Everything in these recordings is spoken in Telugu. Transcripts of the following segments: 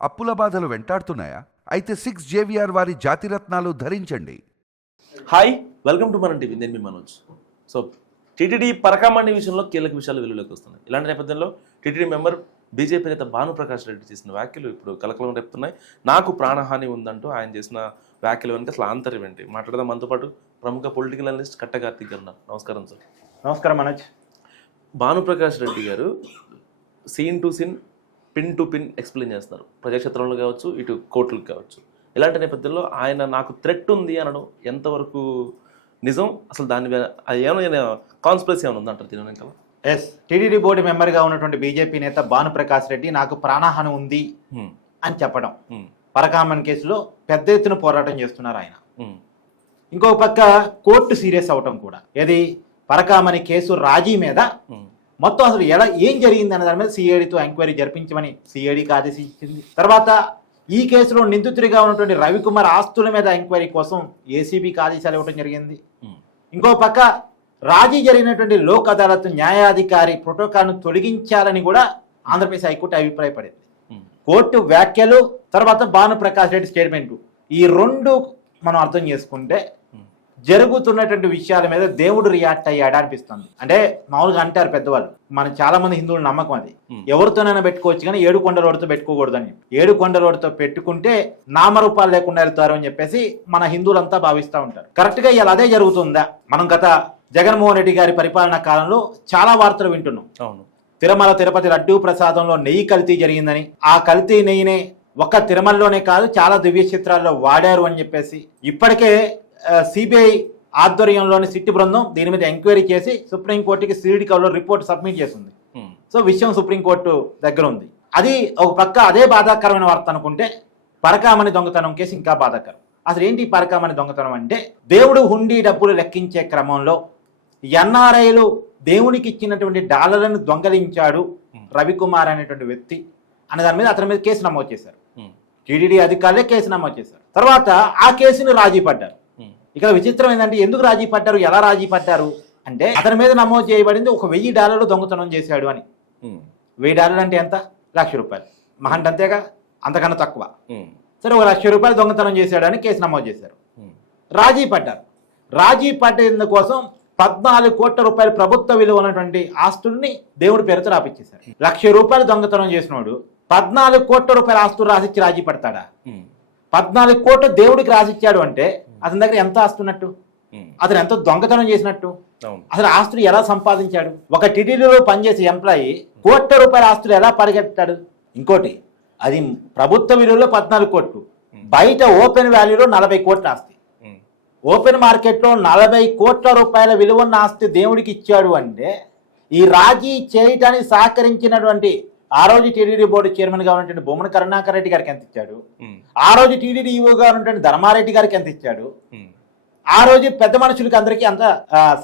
అప్పుల బాధలు వెంటాడుతున్నాయా? అయితే 6 JVR వారి జాతిరత్నాలు ధరించండి. హాయ్, వెల్కమ్ టు మన టీవీ. నేను మీ మనోజ్. సో టీటీడీ పరకామణి విషయంలో కీలక విషయాలు వెలుగులోకి వస్తున్నాయి. ఇలాంటి నేపథ్యంలో టీటీడీ మెంబర్ బీజేపీ నేత భానుప్రకాష్ రెడ్డి చేసిన వ్యాఖ్యలు ఇప్పుడు కలకలం రేపుతున్నాయి. నాకు ప్రాణహాని ఉందంటూ ఆయన చేసిన వ్యాఖ్యలు వెనుక అసలు ఆంతర్యం ఏంటి మాట్లాడదాం. మనతో పాటు ప్రముఖ పొలిటికల్ అనలిస్ట్ కట్ట కార్తీక్ గారు ఉన్నారు. నమస్కారం సార్. నమస్కారం మనోజ్. భానుప్రకాష్ రెడ్డి గారు scene to scene, pin to pin explain చేస్తున్నారు. ప్రజాక్షేత్రంలో కావచ్చు, ఇటు కోర్టులకు కావచ్చు. ఇలాంటి నేపథ్యంలో ఆయన నాకు థ్రెట్ ఉంది అనడం ఎంతవరకు నిజం? అసలు దాని ఏమైనా కాన్స్పిరసీ ఏమైనా ఉందంటారు దీని వెనకాల? ఎస్, టీటీడీ బోర్డు మెంబర్గా ఉన్నటువంటి బీజేపీ నేత భానుప్రకాష్ రెడ్డి నాకు ప్రాణహాని ఉంది అని చెప్పడం, పరకామణి కేసులో పెద్ద ఎత్తున పోరాటం చేస్తున్నారు ఆయన. ఇంకో పక్క కోర్టు సీరియస్ అవటం కూడా. ఏది పరకామణి కేసు రాజీ మీద మొత్తం అసలు ఏం జరిగింది అనే దాని మీద సిఐడితో ఎంక్వైరీ జరిపించమని సిఐడికి ఆదేశించింది. తర్వాత ఈ కేసులో నిందితుడిగా ఉన్నటువంటి రవికుమార్ ఆస్తుల మీద ఎంక్వైరీ కోసం ఏసీబీకి ఆదేశాలు ఇవ్వడం జరిగింది. ఇంకో పక్క రాజీ జరిగినటువంటి లోక్ అదాలత్ న్యాయాధికారి ప్రోటోకాల్ను తొలగించాలని కూడా ఆంధ్రప్రదేశ్ హైకోర్టు అభిప్రాయపడింది. కోర్టు వ్యాఖ్యలు, తర్వాత భానుప్రకాష్ రెడ్డి స్టేట్మెంటు, ఈ రెండు మనం అర్థం చేసుకుంటే జరుగుతున్నటువంటి విషయాల మీద దేవుడు రియాక్ట్ అయ్యాడా అనిపిస్తుంది. అంటే మామూలుగా అంటారు పెద్దవాళ్ళు, మన చాలా మంది హిందువుల నమ్మకం అది, ఎవరితోనైనా పెట్టుకోవచ్చు కానీ 7 కొండలోడితో పెట్టుకోకూడదని. 7 కొండలోడితో పెట్టుకుంటే నామరూపాలు లేకుండా వెళ్తారు అని చెప్పేసి మన హిందువులంతా భావిస్తూ ఉంటారు. కరెక్ట్ గా ఇలా అదే జరుగుతుందా? మనం గత జగన్మోహన్ రెడ్డి గారి పరిపాలనా కాలంలో చాలా వార్తలు వింటున్నాం. అవును, తిరుమల తిరుపతి లడ్డూ ప్రసాదంలో నెయ్యి కల్తీ జరిగిందని, ఆ కల్తీ నెయ్యినే ఒక్క తిరుమలలోనే కాదు చాలా దివ్య చిత్రాల్లో వాడారు అని చెప్పేసి ఇప్పటికే సిబిఐ ఆధ్వర్యంలోని సిట్టి బృందం దీని మీద ఎంక్వైరీ చేసి సుప్రీంకోర్టుకి సీడీకలో రిపోర్ట్ సబ్మిట్ చేసింది. సో విషయం సుప్రీంకోర్టు దగ్గర ఉంది. అది ఒక పక్క అదే బాధాకరమైన వార్త అనుకుంటే, పరకామణి దొంగతనం కేసు ఇంకా బాధాకరం. అసలు ఏంటి పరకామణి దొంగతనం అంటే, దేవుడు హుండీ డబ్బులు లెక్కించే క్రమంలో ఎన్ఆర్ఐలు దేవునికి ఇచ్చినటువంటి డాలర్లను దొంగలించాడు రవికుమార్ అనేటువంటి వ్యక్తి అనే దాని మీద అతని మీద కేసు నమోదు చేశారు. టీటీడీ అధికారులే కేసు నమోదు చేశారు. తర్వాత ఆ కేసుని రాజీ పడ్డారు. ఇక్కడ విచిత్రం ఏంటంటే, ఎందుకు రాజీ పడ్డారు, ఎలా రాజీ పడ్డారు అంటే, అతని మీద నమోదు చేయబడింది ఒక $1000 దొంగతనం చేశాడు అని. $1000 అంటే ఎంత? ₹1,00,000 మహంటే, అంతేగా, అంతకన్నా తక్కువ. సరే, ఒక ₹1,00,000 దొంగతనం చేశాడు అని కేసు నమోదు చేశారు. రాజీ పడ్డారు. రాజీ పడ్డందుకోసం 14 కోట్ల రూపాయలు ప్రభుత్వ విలువ ఉన్నటువంటి ఆస్తుల్ని దేవుడి పేరుతో రాపిచ్చేశారు. ₹1,00,000 దొంగతనం చేసినోడు 14 కోట్ల రూపాయల ఆస్తులు రాసిచ్చి రాజీ పడతాడా? 14 కోట్లు దేవుడికి రాసిచ్చాడు అంటే అతని దగ్గర ఎంత ఆస్తున్నట్టు, అతను ఎంత దొంగతనం చేసినట్టు, అసలు ఆస్తులు ఎలా సంపాదించాడు? ఒక టీటీడీలో పనిచేసే ఎంప్లాయీ కోట్ల రూపాయల ఆస్తులు ఎలా పరిగెత్తాడు? ఇంకోటి, అది ప్రభుత్వ విలువలో 14 కోట్లు, బయట ఓపెన్ వాల్యూలో 40 కోట్ల ఆస్తి. ఓపెన్ మార్కెట్లో 40 కోట్ల రూపాయల విలువన్న ఆస్తి దేవుడికి ఇచ్చాడు అంటే, ఈ రాజీ చేయటానికి సహకరించినటువంటి ఆ రోజు టీటీడీ బోర్డు చైర్మన్ గా ఉన్నటువంటి బొమ్మన కరుణాకర్ రెడ్డి గారికి ఎంత ఇచ్చాడు, ఆ రోజు టీటీడీ ఈవోగా ఉన్నటువంటి ధర్మారెడ్డి గారికి ఎంత ఇచ్చాడు, ఆ రోజు పెద్ద మనుషులకి అందరికీ అంత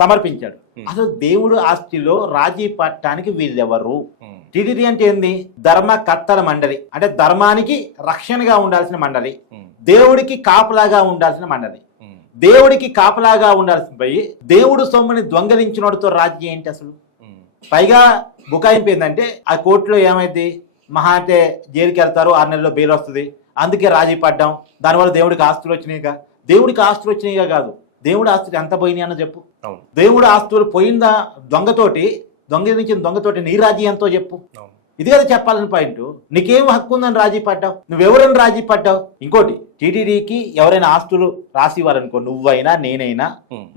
సమర్పించాడు. అసలు దేవుడు ఆస్తిలో రాజీ పట్టడానికి వీళ్ళెవరు? టీటీడీ అంటే ఏంది? ధర్మకర్తల మండలి, అంటే ధర్మానికి రక్షణగా ఉండాల్సిన మండలి, దేవుడికి కాపలాగా ఉండాల్సిన మండలి. దేవుడికి కాపలాగా ఉండాల్సిన పోయి దేవుడు సొమ్ముని దొంగలించినోడితో రాజీ ఏంటి అసలు? పైగా బుకాయింపు ఏంటంటే, ఆ కోర్టులో ఏమైంది, మహా అంటే జైలుకి వెళ్తారు, 6 నెలల్లో బెయిల్ వస్తుంది, అందుకే రాజీ పడ్డాం, దానివల్ల దేవుడికి ఆస్తులు వచ్చినాయిగా. దేవుడికి ఆస్తులు వచ్చినాయిగా కాదు, దేవుడి ఆస్తులు ఎంత పోయినాయి అన్న చెప్పు. దేవుడి ఆస్తులు పోయిందా దొంగతోటి, దొంగలించిన దొంగతోటి నీ రాజీ ఎంతో చెప్పు. ఇది కదా చెప్పాలని పాయింట్. నీకేం హక్కు ఉందని రాజీ పడ్డావు? నువ్వెవరైనా రాజీ పడ్డావు? ఇంకోటి, టీటీడీకి ఎవరైనా ఆస్తులు రాసి ఇవ్వాలనుకో, నువ్వైనా నేనైనా,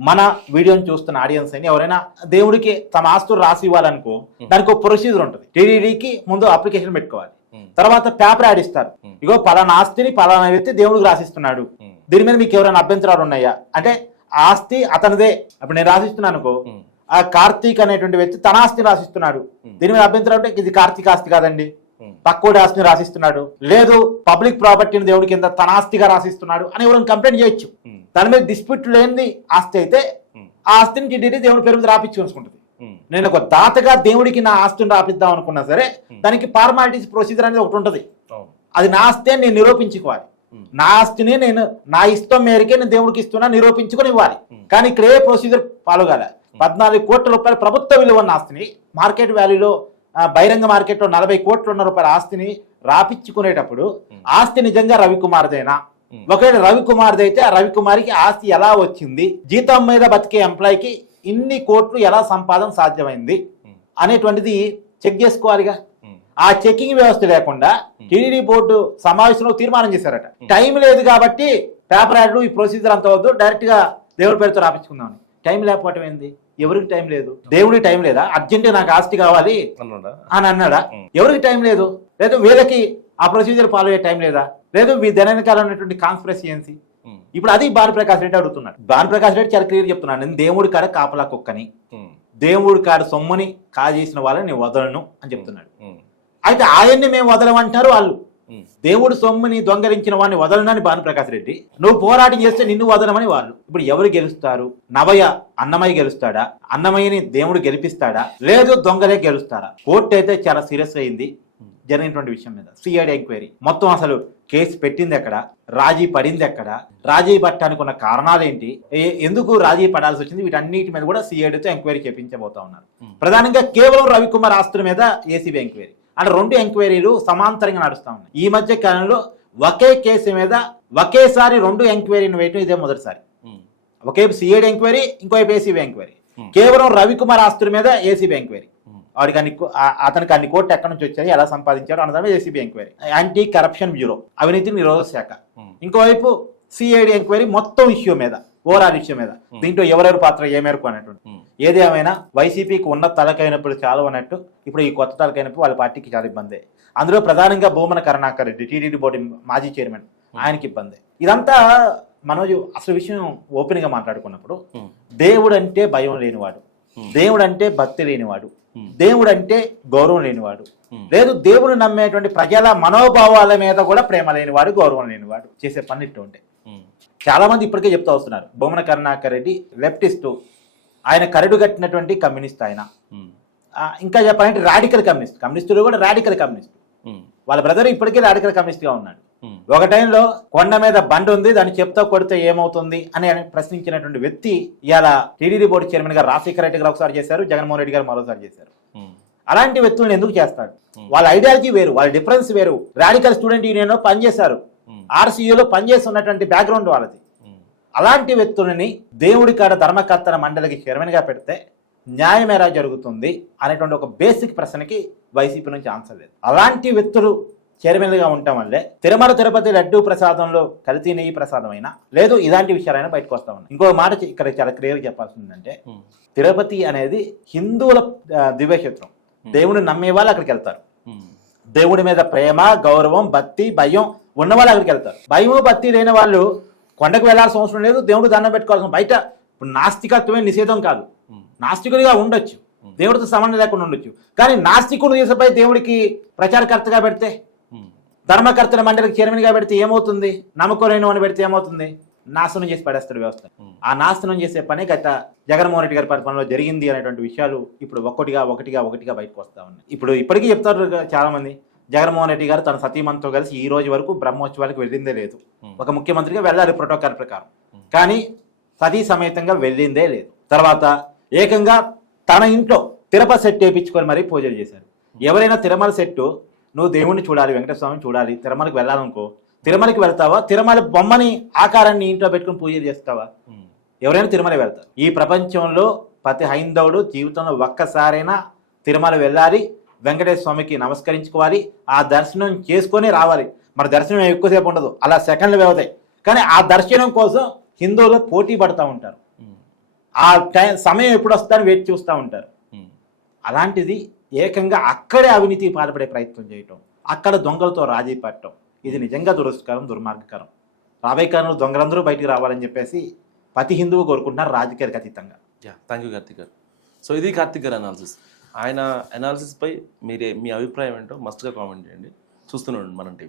మన వీడియోని చూస్తున్న ఆడియన్స్ అయినా ఎవరైనా దేవుడికి తమ ఆస్తులు రాసి ఇవ్వాలనుకో, దానికి ఒక ప్రొసీజర్ ఉంటుంది. టీటీడీకి ముందు అప్లికేషన్ పెట్టుకోవాలి, తర్వాత పేపర్ యాడ్ ఇస్తారు, ఇగో పలానా ఆస్తిని పలానా వ్యక్తి దేవుడికి రాసిస్తున్నాడు, దీని మీద మీకు ఎవరైనా అభ్యంతరాలు ఉన్నాయా అంటే, ఆస్తి అతనిదే, అప్పుడు నేను రాసిస్తున్నాను అనుకో, ఆ కార్తీక్ అనేటువంటి వ్యక్తి తన ఆస్తిని రాసిస్తున్నాడు, దీని మీద అభ్యంతరం అంటే ఇది కార్తీక్ ఆస్తి కాదండి, పక్కోడి ఆస్తిని రాసిస్తున్నాడు, లేదు పబ్లిక్ ప్రాపర్టీని దేవుడి కింద తన ఆస్తిగా రాసిస్తున్నాడు అని ఎవరైనా కంప్లైంట్ చేయొచ్చు. దాని మీద డిస్ప్యూట్ లేని ఆస్తి అయితే ఆ ఆస్తిని టీటీడీ దేవుడి పేరు మీద రాపించుకుంటుంది. నేను ఒక దాతగా దేవుడికి నా ఆస్తిని రాపిద్దాం అనుకున్నా సరే, దానికి ఫార్మాలిటీస్ ప్రొసీజర్ అనేది ఒకటి ఉంటుంది. అది నా ఆస్తి అని నేను నిరూపించుకోవాలి. నా ఆస్తిని నేను నా ఇష్టం మేరకే నేను దేవుడికి ఇస్తున్నా నిరూపించుకొని ఇవ్వాలి. కానీ ఇక్కడ ఏ ప్రొసీజర్ ఫాలో కాలే. 14 కోట్ల రూపాయల ప్రభుత్వ విలువ ఉన్న ఆస్తిని మార్కెట్ వాల్యూలో బహిరంగ మార్కెట్లో 40 కోట్ల రూపాయల ఆస్తిని రాపించుకునేటప్పుడు ఆస్తి నిజంగా రవికుమార్దేనా, ఒకవేళ రవికుమార్ది అయితే ఆ రవికుమార్కి ఆస్తి ఎలా వచ్చింది, జీతం మీద బతికే ఎంప్లాయీకి ఇన్ని కోట్లు ఎలా సంపాదన సాధ్యమైంది అనేటువంటిది చెక్ చేసుకోవాలిగా. ఆ చెకింగ్ వ్యవస్థ లేకుండా టీడీడీ బోర్డు సమావేశంలో తీర్మానం చేశారట, టైం లేదు కాబట్టి పేపర్ యాడ్ ఈ ప్రొసీజర్ అంత వద్దు, డైరెక్ట్ గా దేవుడి పేరుతో రాపించుకుందామని. టైం లేకపోవటం ఏంది? ఎవరికి టైం లేదు? దేవుడికి టైం లేదా? అర్జెంట్ నాకు ఆస్తి కావాలి అని అన్నాడా? ఎవరికి టైం లేదు? లేదు వీళ్ళకి ఆ ప్రొసీజర్ ఫాలో అయ్యే టైం లేదా? లేదు మీ దైనందికాలం ఉన్నటువంటి కాన్స్పిరసీ. ఇప్పుడు అది భానుప్రకాష్ రెడ్డి అడుగుతున్నాడు. భానుప్రకాష్ రెడ్డి చాలా క్లియర్ చెప్తున్నాడు, నేను దేవుడి కాడ కాపలా కుక్కని, దేవుడి కాడ సొమ్ముని కాజేసిన వాళ్ళని నేను వదలను అని చెప్తున్నాడు. అయితే ఆయన్ని మేము వదలమంటున్నారు వాళ్ళు. దేవుడు సొమ్ముని దొంగలించిన వాడిని వదలనని భానుప్రకాష్ రెడ్డి, నువ్వు పోరాటం చేస్తే నిన్ను వదలమని వాళ్ళు. ఇప్పుడు ఎవరు గెలుస్తారు? నవయ అన్నమయ్య గెలుస్తాడా? అన్నమయ్యని దేవుడు గెలిపిస్తాడా? లేదు దొంగలే గెలుస్తారా? కోర్టు అయితే చాలా సీరియస్ అయింది జరిగినటువంటి విషయం మీద. సిఐడి ఎంక్వైరీ మొత్తం అసలు కేసు పెట్టింది ఎక్కడ, రాజీ పడింది ఎక్కడ, రాజీ పట్టడానికి ఉన్న కారణాలు ఏంటి, ఎందుకు రాజీ పడాల్సి వచ్చింది, వీటన్నిటి మీద కూడా సిఐడితో ఎంక్వైరీ చేపించబోతా ఉన్నారు. ప్రధానంగా కేవలం రవికుమార్ ఆస్తుల మీద ఏసీబీ ఎంక్వైరీ, అంటే 2 ఎంక్వైరీలు సమాంతరంగా నడుస్తా ఉన్నాయి. ఈ మధ్య కాలంలో ఒకే కేసు మీద ఒకేసారి 2 ఎంక్వైరీని వేయటం ఇదే మొదటిసారి. ఒకవైపు సిఐడి ఎంక్వైరీ, ఇంకోవైపు ఏసీబీ ఎంక్వైరీ. కేవలం రవికుమార్ ఆస్తుల మీద ఏసీబీ ఎంక్వైరీ. వాడికి అతనికి అన్ని కోట్లు ఎక్కడి నుంచి వచ్చాయి, ఎలా సంపాదించాడు అన్నదాని ACB enquiry. Anti corruption bureau, అవినీతి నిరోధక శాఖ. ఇంకోవైపు సిఐడి ఎంక్వైరీ మొత్తం ఇష్యూ మీద, ఓవరాల్ ఇష్యూ మీద. దీంట్లో ఎవరెవరి పాత్ర ఏ మేరకు అన్నట్టు. ఏది ఏమైనా వైసీపీకి ఉన్న తలకైనప్పుడు చాలా అన్నట్టు ఇప్పుడు ఈ కొత్త తలకైనప్పుడు వాళ్ళ పార్టీకి చాలా ఇబ్బంది. అందులో ప్రధానంగా భూమన కరుణాకర్ రెడ్డి, టీడీడీ బోర్డు మాజీ చైర్మన్, ఆయనకి ఇబ్బంది. ఇదంతా మనోజు అసలు విషయం ఓపెన్ గా మాట్లాడుకున్నప్పుడు, దేవుడు అంటే భయం లేనివాడు, దేవుడు అంటే భక్తి లేనివాడు, దేవుడు అంటే గౌరవం లేనివాడు, లేదు దేవుడు నమ్మేటువంటి ప్రజల మనోభావాల మీద కూడా ప్రేమ లేనివాడు, గౌరవం లేనివాడు, చేసే పని ఇట్టు ఉంటాయి. చాలా మంది ఇప్పటికే చెప్తా వస్తున్నారు, బొమ్మన కరుణాకర్ రెడ్డి లెఫ్టిస్టు, ఆయన కరడు కట్టినటువంటి కమ్యూనిస్ట్ ఆయన. ఇంకా చెప్పాలంటే రాడికల్ కమ్యూనిస్ట్, కమ్యూనిస్టులు కూడా రాడికల్ కమ్యూనిస్ట్. వాళ్ళ బ్రదర్ ఇప్పటికే రాడికల్ కమ్యూనిస్ట్ గా ఉన్నాడు. ఒక టైంలో కొండ మీద బండి ఉంది, దాన్ని చెప్తా కొడితే ఏమవుతుంది అని ప్రశ్నించినటువంటి వ్యక్తి ఇవాళ టీడీడీ బోర్డు చైర్మన్ గారు రాజశేఖర రెడ్డి గారు ఒకసారి చేశారు, జగన్మోహన్ రెడ్డి గారు మరోసారి చేశారు. అలాంటి వ్యక్తులను ఎందుకు చేస్తాడు? వాళ్ళ ఐడియాలజీ వేరు, వాళ్ళ డిఫరెన్స్ వేరు. రాడికల్ స్టూడెంట్ యూనియన్ పనిచేశారు, ఆర్సీయూలో పనిచేసి ఉన్నటువంటి బ్యాక్గ్రౌండ్ వాళ్ళది. అలాంటి వ్యక్తులని దేవుడి కాడ ధర్మకర్తల మండలికి చైర్మన్ గా పెడితే న్యాయం ఎలా జరుగుతుంది అనేటువంటి ఒక బేసిక్ ప్రశ్నకి వైసీపీ నుంచి ఆన్సర్ లేదు. అలాంటి వ్యక్తులు చైర్మన్గా ఉండటం వల్లే తిరుమల తిరుపతి లడ్డూ ప్రసాదంలో కల్తీ నెయ్యి ప్రసాదం అయినా, లేదు ఇలాంటి విషయాలైనా బయటకు వస్తా ఉన్నాయి. ఇంకో మాట ఇక్కడ చాలా క్లియర్గా చెప్పాల్సిందంటే, తిరుపతి అనేది హిందువుల దివ్యక్షేత్రం. దేవుని నమ్మే వాళ్ళు అక్కడికి వెళ్తారు. దేవుడి మీద ప్రేమ, గౌరవం, భక్తి, భయం ఉన్న వాళ్ళు అక్కడికి వెళ్తారు. భయము భక్తి లేని వాళ్ళు కొండకు వెళ్లాల్సిన అవసరం లేదు, దేవుడు దండం పెట్టుకోవాల్సిన. బయట ఇప్పుడు నాస్తికత్వమే నిషేధం కాదు, నాస్తికుడిగా ఉండొచ్చు, దేవుడితో సంబంధం లేకుండా ఉండొచ్చు. కానీ నాస్తికుడు చేసేపై దేవుడికి ప్రచారకర్తగా పెడితే, ధర్మకర్తల మండలికి చైర్మన్గా పెడితే ఏమవుతుంది? నమ్మకం లేని అని పెడితే ఏమవుతుంది? నాశనం చేసి పడేస్తాడు వ్యవస్థ. ఆ నాశనం చేసే పని గత జగన్మోహన్ రెడ్డి గారి పరిపాలనలో జరిగింది అనేటువంటి విషయాలు ఇప్పుడు ఒకటిగా బయటకు వస్తా ఉన్నాయి. ఇప్పుడు ఇప్పటికీ చెప్తారు చాలా మంది, జగన్మోహన్ రెడ్డి గారు తన సతీమణితో కలిసి ఈ రోజు వరకు బ్రహ్మోత్సవాలకు వెళ్ళిందే లేదు. ఒక ముఖ్యమంత్రిగా వెళ్ళాలి ప్రోటోకాల్ ప్రకారం, కానీ సతీ సమేతంగా వెళ్ళిందే లేదు. తర్వాత ఏకంగా తన ఇంట్లో తిరుపతి సెట్ వేయించుకొని మరీ పూజలు చేశారు. ఎవరైనా తిరుమల సెట్టు, నువ్వు దేవుణ్ణి చూడాలి, వెంకటేశ్వర స్వామిని చూడాలి, తిరుమలకి వెళ్ళాలనుకో, తిరుమలకి వెళ్తావా? తిరుమల బొమ్మని ఆకారాన్ని ఇంట్లో పెట్టుకుని పూజలు చేస్తావా? ఎవరైనా తిరుమల వెళ్తారు. ఈ ప్రపంచంలో ప్రతి హైందవుడు జీవితంలో ఒక్కసారైనా తిరుమల వెళ్ళాలి, వెంకటేశ్వర స్వామికి నమస్కరించుకోవాలి, ఆ దర్శనం చేసుకొని రావాలి. మరి దర్శనం ఎక్కువసేపు ఉండదు, అలా సెకండ్లు వ్యవధాయి. కానీ ఆ దర్శనం కోసం హిందువులు పోటీ పడుతూ ఉంటారు. ఆ సమయం ఎప్పుడు వస్తుందని వేచి చూస్తూ ఉంటారు. అలాంటిది ఏకంగా అక్కడే అవినీతికి పాల్పడే ప్రయత్నం చేయటం, అక్కడ దొంగలతో రాజీ పడటం, ఇది నిజంగా దురస్కారం, దుర్మార్గకరం. రాబోయే కాలంలో దొంగలందరూ బయటికి రావాలని చెప్పేసి ప్రతి హిందువు కోరుకుంటున్నారు, రాజకీయాలకు అతీతంగా. థ్యాంక్ యూ కార్తిక్ గారు. సో ఇది కార్తిక్ గారు అనాలిసిస్. ఆయన అనాలిసిస్పై మీ అభిప్రాయం ఏంటో మస్ట్గా కామెంట్ చేయండి. చూస్తూనే ఉండండి మనం టీవీ.